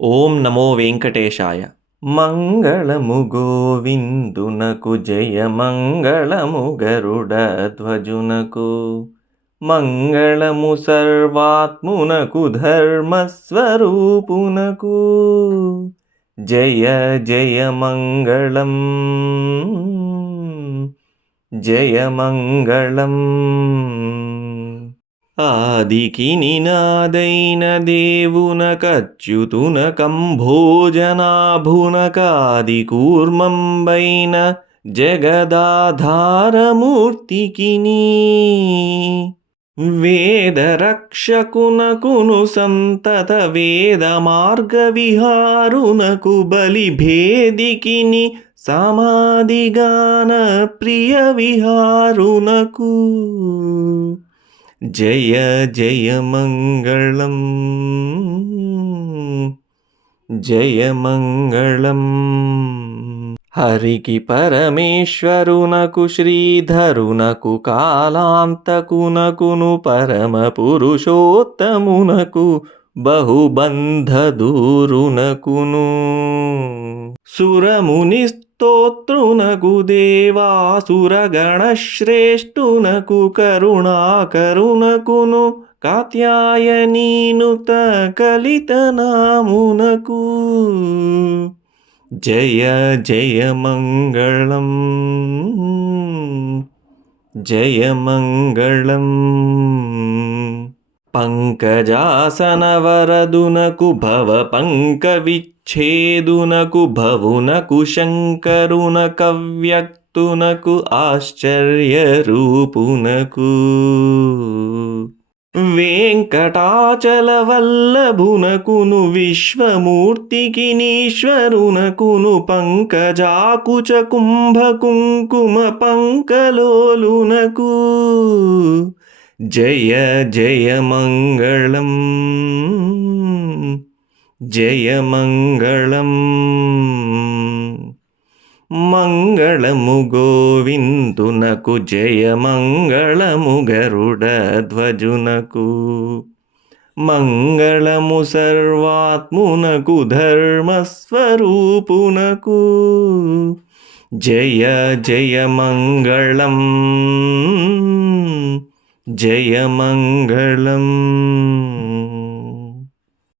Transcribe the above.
ఓం నమో వెంకటేశాయ. మంగళము గోవిందునకు జయ మంగళము గరుడ ధ్వజునకు మంగళము సర్వాత్మునకు ధర్మస్వరూపునకు. జయ జయ మంగళం. జయ మంగళం. ఆదికి నినాదైన దేవునకచ్యుతున కంభోజనాభునకాది కూర్మంబైన జగదాధారమూర్తికిని. వేదరక్షకునకును సంతత వేద మార్గ విహారునకు బలిభేదికిని సమాధిగాన ప్రియ విహారునకు జయ జయ మంగళం. జయ మంగళం. హరికి పరమేశ్వరునకు శ్రీధరునకు కాలాంతకునకును పరమ పురుషోత్తమునకు బహుబంధదూరునకును సురముని స్తోత్రునకు దేవాసురగణశ్రేష్ఠునకు కరుణాకరునకును కాత్యాయనీనుత కలితనామునకు జయ జయ మంగళం జయ మంగళం పంకజాసనవరదునకు భవ పంక విచ్ఛేదునకు భవునకు శంకరున కవ్యక్తునకు ఆశ్చర్య రూపునకు వెంకటాచల వల్లభునకును విశ్వమూర్తికి నీశ్వరునకును పంకజాకుచ కుంభ కుంకుమ పంకలోలునకు. జయ జయ మంగళం. జయ మంగళం. మంగళము గోవిందునకు జయ మంగళము గరుడ ధ్వజునకు. మంగళము సర్వాత్మునకు ధర్మస్వరూపునకు. జయ జయ जयमङ्गलम्।